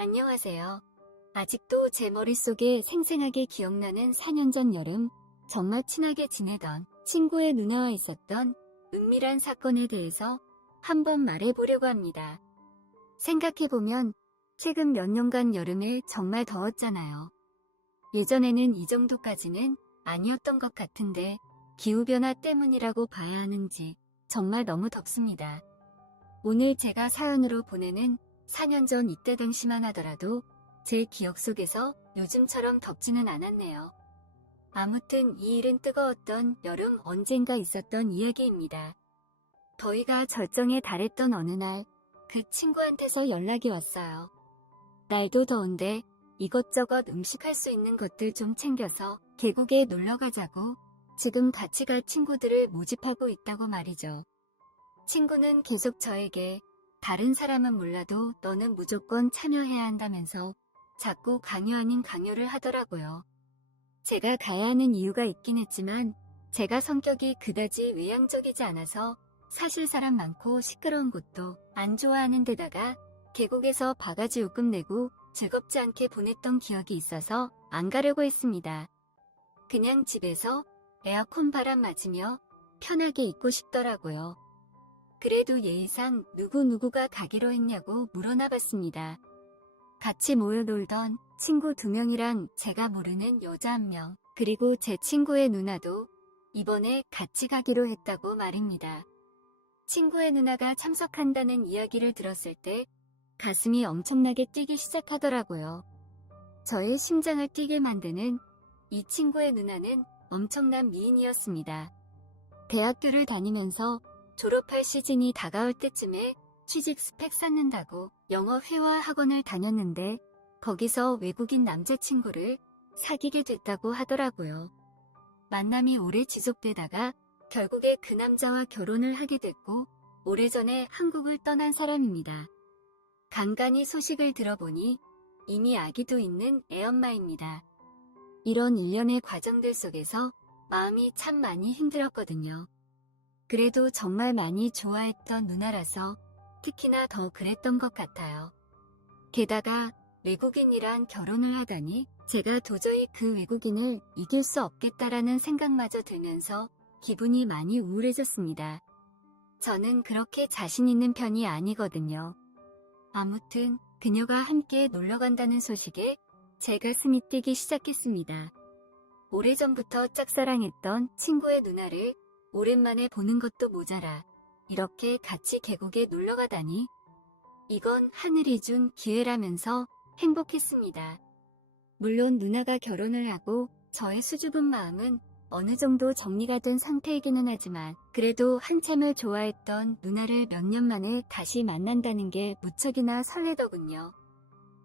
안녕하세요. 아직도 제 머릿속에 생생하게 기억나는 4년 전 여름, 정말 친하게 지내던 친구의 누나와 있었던 은밀한 사건에 대해서 한번 말해보려고 합니다. 생각해보면 최근 몇 년간 여름에 정말 더웠잖아요. 예전에는 이 정도까지는 아니었던 것 같은데 기후변화 때문이라고 봐야 하는지 정말 너무 덥습니다. 오늘 제가 사연으로 보내는 4년 전 이때 당시만 하더라도 제 기억 속에서 요즘처럼 덥지는 않았네요. 아무튼 이 일은 뜨거웠던 여름 언젠가 있었던 이야기입니다. 더위가 절정에 달했던 어느 날, 그 친구한테서 연락이 왔어요. 날도 더운데 이것저것 음식할 수 있는 것들 좀 챙겨서 계곡에 놀러 가자고 지금 같이 갈 친구들을 모집하고 있다고 말이죠. 친구는 계속 저에게 다른 사람은 몰라도 너는 무조건 참여해야 한다면서 자꾸 강요 아닌 강요를 하더라고요. 제가 가야 하는 이유가 있긴 했지만 제가 성격이 그다지 외향적이지 않아서 사실 사람 많고 시끄러운 곳도 안 좋아하는 데다가 계곡에서 바가지 요금 내고 즐겁지 않게 보냈던 기억이 있어서 안 가려고 했습니다. 그냥 집에서 에어컨 바람 맞으며 편하게 있고 싶더라고요. 그래도 예의상 누구누구가 가기로 했냐고 물어나 봤습니다. 같이 모여 놀던 친구 2명이랑 제가 모르는 여자 1명, 그리고 제 친구의 누나도 이번에 같이 가기로 했다고 말입니다. 친구의 누나가 참석한다는 이야기를 들었을 때 가슴이 엄청나게 뛰기 시작하더라고요. 저의 심장을 뛰게 만드는 이 친구의 누나는 엄청난 미인이었습니다. 대학교를 다니면서 졸업할 시즌이 다가올 때쯤에 취직 스펙 쌓는다고 영어 회화 학원을 다녔는데 거기서 외국인 남자친구를 사귀게 됐다고 하더라고요. 만남이 오래 지속되다가 결국에 그 남자와 결혼을 하게 됐고 오래전에 한국을 떠난 사람입니다. 간간히 소식을 들어보니 이미 아기도 있는 애엄마입니다. 이런 일련의 과정들 속에서 마음이 참 많이 힘들었거든요. 그래도 정말 많이 좋아했던 누나라서 특히나 더 그랬던 것 같아요. 게다가 외국인이랑 결혼을 하다니 제가 도저히 그 외국인을 이길 수 없겠다라는 생각마저 들면서 기분이 많이 우울해졌습니다. 저는 그렇게 자신 있는 편이 아니거든요. 아무튼 그녀가 함께 놀러 간다는 소식에 제 가슴이 뛰기 시작했습니다. 오래전부터 짝사랑했던 친구의 누나를 오랜만에 보는 것도 모자라 이렇게 같이 계곡에 놀러 가다니 이건 하늘이 준 기회라면서 행복했습니다. 물론 누나가 결혼을 하고 저의 수줍은 마음은 어느 정도 정리가 된 상태이기는 하지만 그래도 한참을 좋아했던 누나를 몇 년 만에 다시 만난다는 게 무척이나 설레더군요.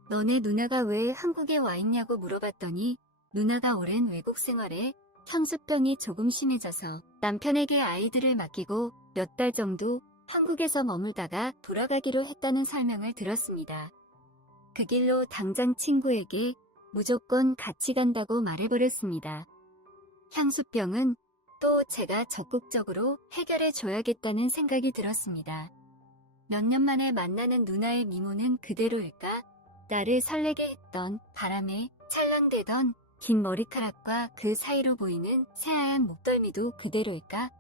너네 누나가 왜 한국에 와 있냐고 물어봤더니 누나가 오랜 외국 생활에 향수병이 조금 심해져서 남편에게 아이들을 맡기고 몇 달 정도 한국에서 머물다가 돌아가기로 했다는 설명을 들었습니다. 그 길로 당장 친구에게 무조건 같이 간다고 말해버렸습니다. 향수병은 또 제가 적극적으로 해결해 줘야겠다는 생각이 들었습니다. 몇 년 만에 만나는 누나의 미모는 그대로일까? 나를 설레게 했던 바람에 찰랑대던 긴 머리카락과 그 사이로 보이는 새하얀 목덜미도 그대로일까?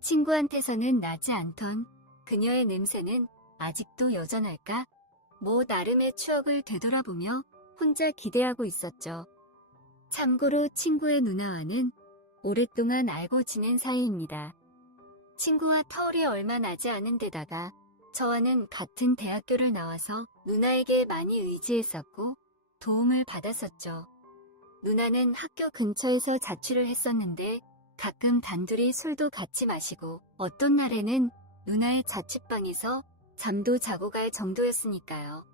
친구한테서는 나지 않던 그녀의 냄새는 아직도 여전할까? 나름의 추억을 되돌아보며 혼자 기대하고 있었죠. 참고로 친구의 누나와는 오랫동안 알고 지낸 사이입니다. 친구와 터울이 얼마 나지 않은 데다가 저와는 같은 대학교를 나와서 누나에게 많이 의지했었고 도움을 받았었죠. 누나는 학교 근처에서 자취를 했었는데 가끔 단둘이 술도 같이 마시고 어떤 날에는 누나의 자취방에서 잠도 자고 갈 정도였으니까요.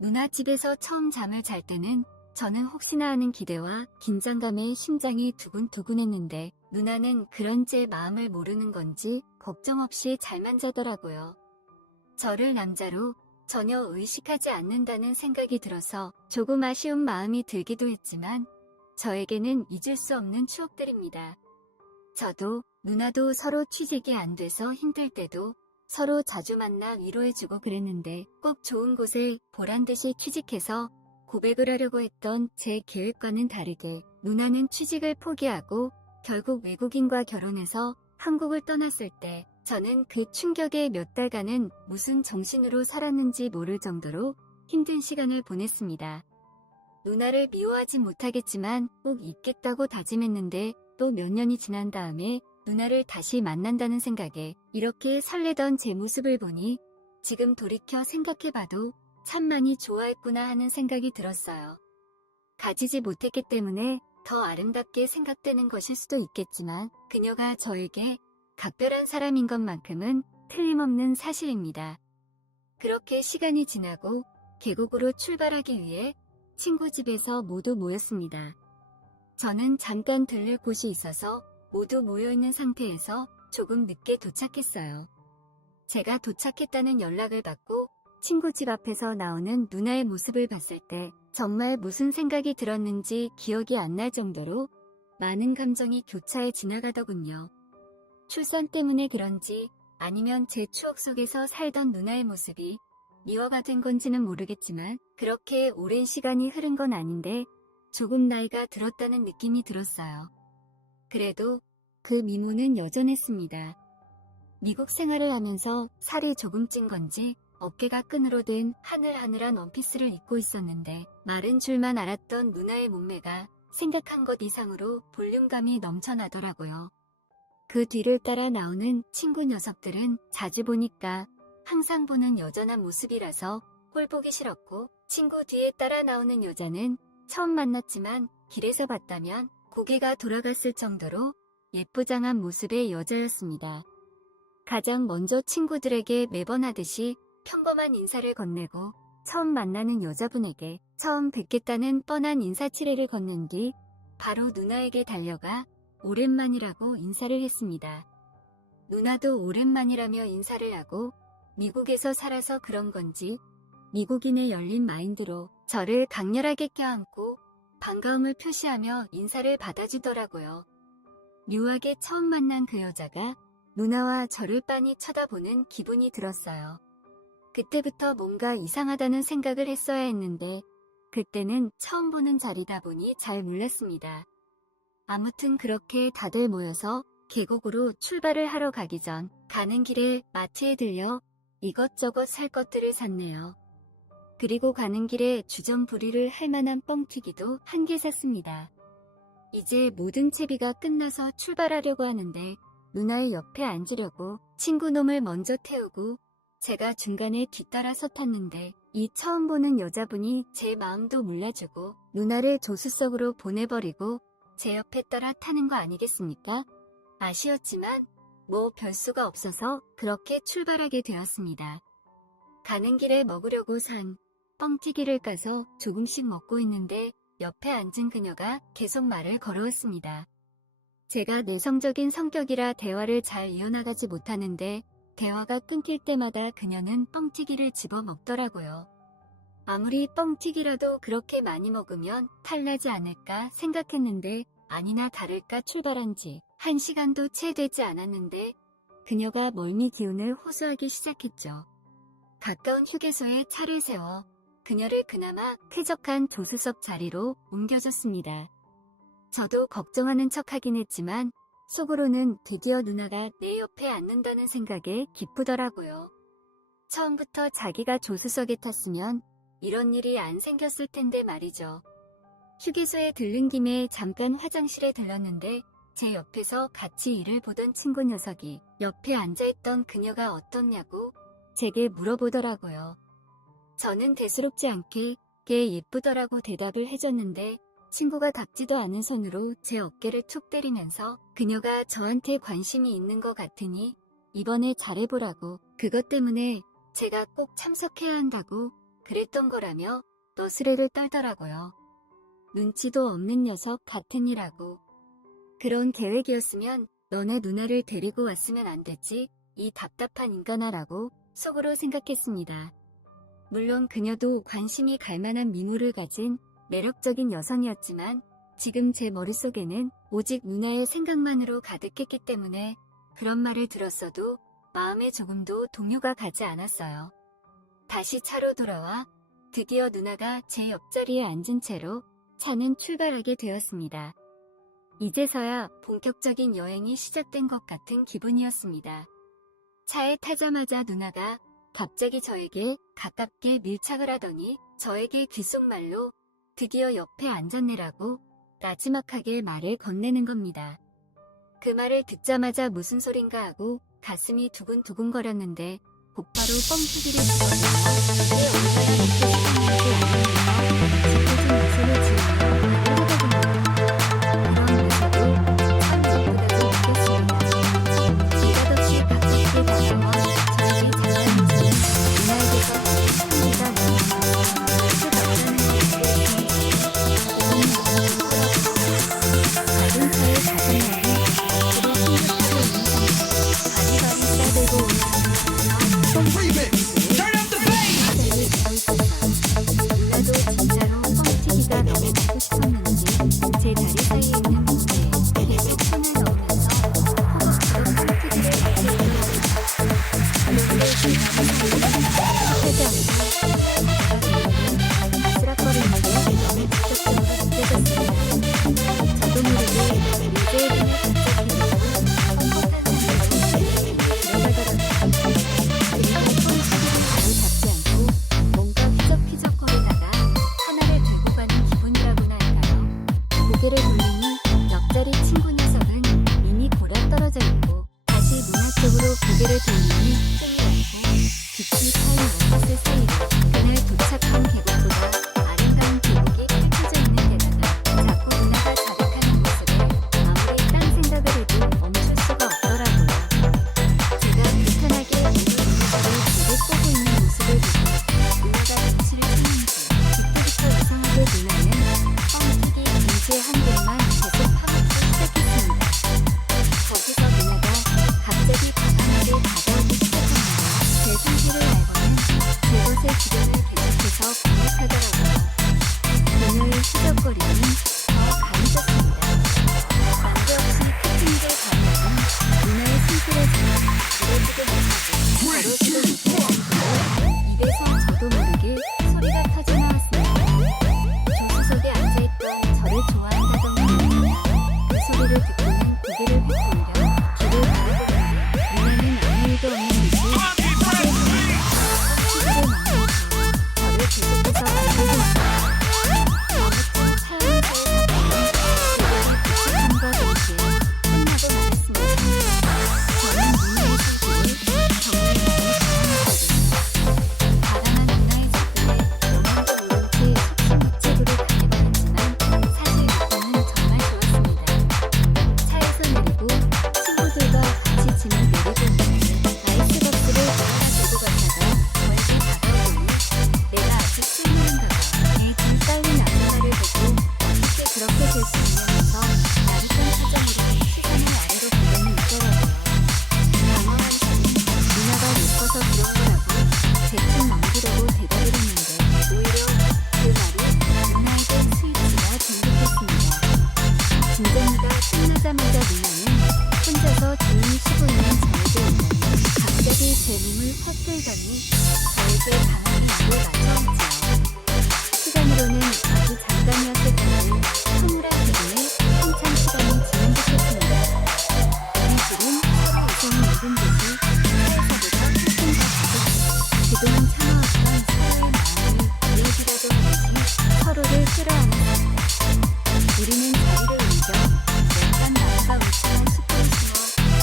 누나 집에서 처음 잠을 잘 때는 저는 혹시나 하는 기대와 긴장감에 심장이 두근두근했는데 누나는 그런 제 마음을 모르는 건지 걱정 없이 잘만 자더라고요. 저를 남자로 전혀 의식하지 않는다는 생각이 들어서 조금 아쉬운 마음이 들기도 했지만 저에게는 잊을 수 없는 추억들입니다. 저도 누나도 서로 취직이 안 돼서 힘들 때도 서로 자주 만나 위로해주고 그랬는데 꼭 좋은 곳에 보란듯이 취직해서 고백을 하려고 했던 제 계획과는 다르게 누나는 취직을 포기하고 결국 외국인과 결혼해서 한국을 떠났을 때 저는 그 충격에 몇 달간은 무슨 정신으로 살았는지 모를 정도로 힘든 시간을 보냈습니다. 누나를 미워하진 못하겠지만 꼭 있겠다고 다짐했는데 또 몇 년이 지난 다음에 누나를 다시 만난다는 생각에 이렇게 설레던 제 모습을 보니 지금 돌이켜 생각해봐도 참 많이 좋아했구나 하는 생각이 들었어요. 가지지 못했기 때문에 더 아름답게 생각되는 것일 수도 있겠지만 그녀가 저에게 각별한 사람인 것만큼은 틀림없는 사실입니다. 그렇게 시간이 지나고 계곡으로 출발하기 위해 친구 집에서 모두 모였습니다. 저는 잠깐 들릴 곳이 있어서 모두 모여있는 상태에서 조금 늦게 도착했어요. 제가 도착했다는 연락을 받고 친구 집 앞에서 나오는 누나의 모습을 봤을 때 정말 무슨 생각이 들었는지 기억이 안 날 정도로 많은 감정이 교차해 지나가더군요. 출산 때문에 그런지 아니면 제 추억 속에서 살던 누나의 모습이 미화가 된 건지는 모르겠지만 그렇게 오랜 시간이 흐른 건 아닌데 조금 나이가 들었다는 느낌이 들었어요. 그래도 그 미모는 여전했습니다. 미국 생활을 하면서 살이 조금 찐 건지 어깨가 끈으로 된 하늘하늘한 원피스를 입고 있었는데 마른 줄만 알았던 누나의 몸매가 생각한 것 이상으로 볼륨감이 넘쳐나더라고요. 그 뒤를 따라 나오는 친구 녀석들은 자주 보니까 항상 보는 여전한 모습이라서 꼴 보기 싫었고 친구 뒤에 따라 나오는 여자는 처음 만났지만 길에서 봤다면 고개가 돌아갔을 정도로 예쁘장한 모습의 여자였습니다. 가장 먼저 친구들에게 매번 하듯이 평범한 인사를 건네고 처음 만나는 여자분에게 처음 뵙겠다는 뻔한 인사치레를 건넨 뒤 바로 누나에게 달려가 오랜만이라고 인사를 했습니다. 누나도 오랜만이라며 인사를 하고 미국에서 살아서 그런 건지 미국인의 열린 마인드로 저를 강렬하게 껴안고 반가움을 표시하며 인사를 받아주더라고요. 묘하게 처음 만난 그 여자가 누나와 저를 빤히 쳐다보는 기분이 들었어요. 그때부터 뭔가 이상하다는 생각을 했어야 했는데 그때는 처음 보는 자리다 보니 잘 몰랐습니다. 아무튼 그렇게 다들 모여서 계곡으로 출발을 하러 가기 전 가는 길에 마트에 들려 이것저것 살 것들을 샀네요. 그리고 가는 길에 주전부리를 할 만한 뻥튀기도 한 개 샀습니다. 이제 모든 채비가 끝나서 출발하려고 하는데 누나의 옆에 앉으려고 친구 놈을 먼저 태우고 제가 중간에 뒤따라서 탔는데 이 처음 보는 여자분이 제 마음도 몰라주고 누나를 조수석으로 보내버리고 제 옆에 따라 타는 거 아니겠습니까? 아쉬웠지만 뭐 별수가 없어서 그렇게 출발하게 되었습니다. 가는 길에 먹으려고 산 뻥튀기를 까서 조금씩 먹고 있는데 옆에 앉은 그녀가 계속 말을 걸어왔습니다. 제가 내성적인 성격이라 대화를 잘 이어나가지 못하는데 대화가 끊길 때마다 그녀는 뻥튀기를 집어 먹더라고요. 아무리 뻥튀기라도 그렇게 많이 먹으면 탈나지 않을까 생각했는데 아니나 다를까 출발한 지 1시간도 채 되지 않았는데 그녀가 멀미 기운을 호소하기 시작했죠. 가까운 휴게소에 차를 세워 그녀를 그나마 쾌적한 조수석 자리로 옮겨줬습니다. 저도 걱정하는 척하긴 했지만 속으로는 드디어 누나가 내 옆에 앉는다는 생각에 기쁘더라고요. 처음부터 자기가 조수석에 탔으면 이런 일이 안 생겼을 텐데 말이죠. 휴게소에 들른 김에 잠깐 화장실에 들렀는데 제 옆에서 같이 일을 보던 친구 녀석이 옆에 앉아있던 그녀가 어떻냐고 제게 물어보더라고요. 저는 대수롭지 않게 걔 예쁘더라고 대답을 해줬는데 친구가 닿지도 않은 손으로 제 어깨를 툭 때리면서 그녀가 저한테 관심이 있는 것 같으니 이번에 잘해보라고 그것 때문에 제가 꼭 참석해야 한다고 그랬던 거라며 너스레를 떨더라고요. 눈치도 없는 녀석 같으니라고. 그런 계획이었으면 너네 누나를 데리고 왔으면 안 됐지 이 답답한 인간아라고 속으로 생각했습니다. 물론 그녀도 관심이 갈 만한 미모를 가진 매력적인 여성이었지만 지금 제 머릿속에는 오직 누나의 생각만으로 가득했기 때문에 그런 말을 들었어도 마음에 조금도 동요가 가지 않았어요. 다시 차로 돌아와 드디어 누나가 제 옆자리에 앉은 채로 차는 출발하게 되었습니다. 이제서야 본격적인 여행이 시작된 것 같은 기분이었습니다. 차에 타자마자 누나가 갑자기 저에게 가깝게 밀착을 하더니 저에게 귓속말로 드디어 옆에 앉았네라고 나지막하게 말을 건네는 겁니다. 그 말을 듣자마자 무슨 소린가 하고 가슴이 두근두근거렸는데 곧바로 뻥튀기를 집어들며 이게 얼마나 먹고 싶었는지 아닙니까? 짓궂은 미소를 지으며 말을 하더군요. 그런 모습을 참 예쁘다고 느꼈습니다. 느닷없이 가깝게 다가와 저에게 장난을 치는 누나에게서 나는 향기가 나면서 그 남자는 그에게 작은 차에 가슴 싸들고 오는 누나도 진짜로 뻥튀기가 너무 먹고 싶었는지 제 다리 사이에 있는 문제에 계속 손을 넣으면서 허벅지로 뻥튀기를 먹게 해주더라고요. 그런데 제가 하지 않고 아슬아슬거리는 게 너무 직접적으로 느껴졌습니다. 저도 모르게 문제의 눈을 갑자기 내고 뻔뻔한 사람으로 들어가더라고요. 그리고 뻥튀기를 바로 잡지 않고 뭔가 휘적휘적거리다가 하나를 들고 가는 기분이라고나 할까요? 고개를 돌리니 옆자리 친구 녀석은 이미 골아 떨어져 있고 다시 누나 쪽으로 고개를 돌리니 끈이 왔고 빛이 파인 연못을 사이로 그날 도착한 계곡보다 아름다운 계곡이 펼쳐져 있는 데다가 자꾸 누나가 자극하는 모습에 아무리 딴 생각을 해도 멈출 수가 없더라고요. 제가 불편하게 오늘 누나를 계속 보고 있는 모습을 보고 누나가 눈치를 채는지 그때부터 이상하게 누나는 뻥튀기 봉지의 한 곳만 계속 파먹기 시작했습니다. 거기서 누나가 갑자기 과감하게 다가오기 시작합니다. 제 상태를 알고는 그곳의 주변을 계속해서 공략하더라고요. 그녀의 휘적거림은 더 강해졌습니다. 난데없이 피크닉을 가려던 누나의 손길에 저는 이러지도 못하고 저러지도 못할 정도로 입에서 저도 모르게 소리가 터져 나왔습니다. 조수석에 앉아있던 저를 좋아한다던 누나가 그 소리를 듣고는 고개를 휘둘려 귀를 바라보더니 누나는 아무 일도 없는 듯이 휘를 먹는 저를 계속해서 만들고 있어요. 아무튼 차연에서의 사건은 고개를 부축함과 동시에 끝나고 말았습니다. 저는 누나의 손길을 정말 많이 사랑했거든요. 과감한 누나의 접근에 영향도 모른 채 속시무책으로 달려가했지만 사실 그때는 정말 좋았습니다. 차에서 내리고 친구들과 같이 짐을 내리고 있는데 아이스박스를 누나가 들고 갔다가 저에게 다가오더니 내가 아직 쓸모있는가 봐. 에이징 딸린 남자를 보고 어떻게 그렇게 될 수 있냐면서 나리던 표정으로 시선을 아래로 보내는 있더라고요. 당황한 저는 누나가 예뻐서 그런 거라고 대충 넘기려고 대답을 했는데 오히려 그 말이 누나에게 스위치가 된 듯했습니다. 진정이가 끝나자마자 누나는 혼자서 조용히 쉬고 있는 저에게 오더니 갑자기 제 몸을 확 끌더니 저에게 강하게 입을 맞춰 앉지요. 시간으로는 아주 잠깐이었을 텐데 서늘한 기분에 한참 시간이 지난 듯했습니다. 우리 둘은 우선은 입은 듯이 차에서보다 훨씬 더 가깝게 그동안 참아왔던 서로의 마음이 이어지려도 하듯이 서로를 끌어안았습니다. 우리는 자리를 옮겨 약간 나이가 울창한 숲을 심어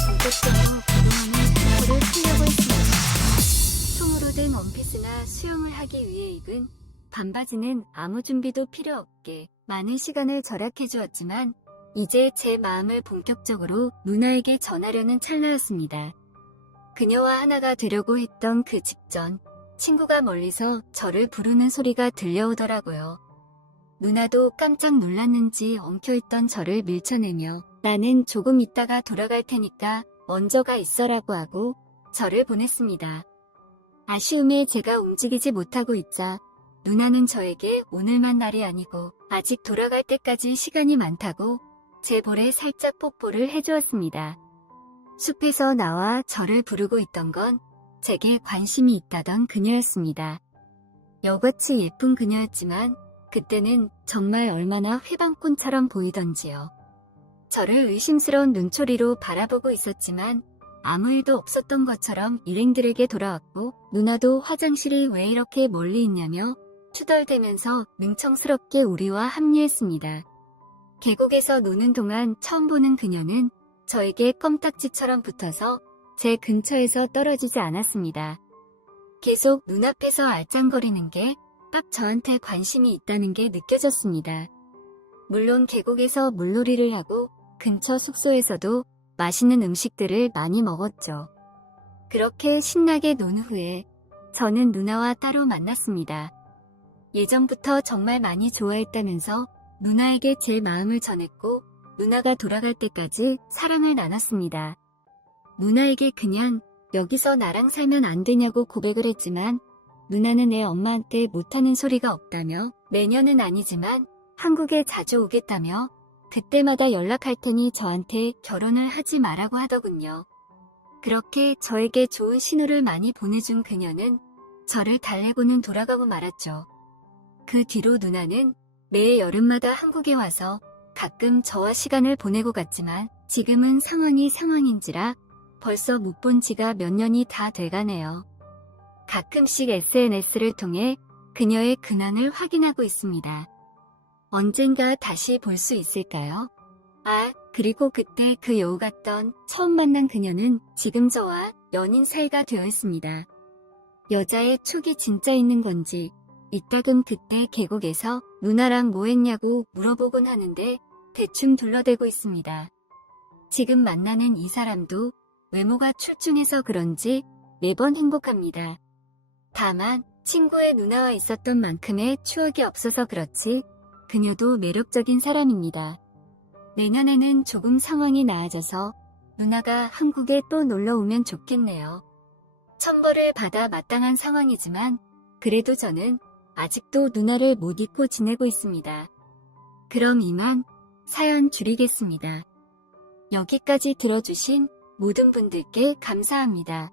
본격적으로 그동안의 공포를 풀려고 했습니다. 통으로 된 원피스나 수영을 하기 위해 입은 반바지는 아무 준비도 필요 없게 많은 시간을 절약해 주었지만 이제 제 마음을 본격적으로 누나에게 전하려는 찰나였습니다. 그녀와 하나가 되려고 했던 그 직전 친구가 멀리서 저를 부르는 소리가 들려오더라고요. 누나도 깜짝 놀랐는지 엉켜있던 저를 밀쳐내며 나는 조금 있다가 돌아갈 테니까 먼저 가 있어라고 하고 저를 보냈습니다. 아쉬움에 제가 움직이지 못하고 있자 누나는 저에게 오늘만 날이 아니고 아직 돌아갈 때까지 시간이 많다고 제 볼에 살짝 뽀뽀를 해주었습니다. 숲에서 나와 저를 부르고 있던 건 제게 관심이 있다던 그녀였습니다. 여같이 예쁜 그녀였지만 그때는 정말 얼마나 회방꾼처럼 보이던지요. 저를 의심스러운 눈초리로 바라보고 있었지만 아무 일도 없었던 것처럼 일행들에게 돌아왔고 누나도 화장실이 왜 이렇게 멀리 있냐며 투덜대면서 능청스럽게 우리와 합류했습니다. 계곡에서 노는 동안 처음 보는 그녀는 저에게 껌딱지처럼 붙어서 제 근처에서 떨어지지 않았습니다. 계속 눈앞에서 알짱거리는 게 딱 저한테 관심이 있다는 게 느껴졌습니다. 물론 계곡에서 물놀이를 하고 근처 숙소에서도 맛있는 음식들을 많이 먹었죠. 그렇게 신나게 논 후에 저는 누나와 따로 만났습니다. 예전부터 정말 많이 좋아했다면서 누나에게 제 마음을 전했고 누나가 돌아갈 때까지 사랑을 나눴습니다. 누나에게 그냥 여기서 나랑 살면 안 되냐고 고백을 했지만 누나는 애 엄마한테 못하는 소리가 없다며 매년은 아니지만 한국에 자주 오겠다며 그때마다 연락할 테니 저한테 결혼을 하지 말라고 하더군요. 그렇게 저에게 좋은 신호를 많이 보내준 그녀는 저를 달래고는 돌아가고 말았죠. 그 뒤로 누나는 매 여름마다 한국에 와서 가끔 저와 시간을 보내고 갔지만 지금은 상황이 상황인지라 벌써 못 본 지가 몇 년이 다 돼가네요. 가끔씩 SNS를 통해 그녀의 근황을 확인하고 있습니다. 언젠가 다시 볼 수 있을까요? 그리고 그때 그 여우 같던 처음 만난 그녀는 지금 저와 연인 사이가 되어 있습니다. 여자의 촉이 진짜 있는 건지 이따금 그때 계곡에서 누나랑 뭐 했냐고 물어보곤 하는데 대충 둘러대고 있습니다. 지금 만나는 이 사람도 외모가 출중해서 그런지 매번 행복합니다. 다만 친구의 누나와 있었던 만큼의 추억이 없어서 그렇지 그녀도 매력적인 사람입니다. 내년에는 조금 상황이 나아져서 누나가 한국에 또 놀러 오면 좋겠네요. 천벌을 받아 마땅한 상황이지만 그래도 저는 아직도 누나를 못 잊고 지내고 있습니다. 그럼 이만 사연 줄이겠습니다. 여기까지 들어주신 모든 분들께 감사합니다.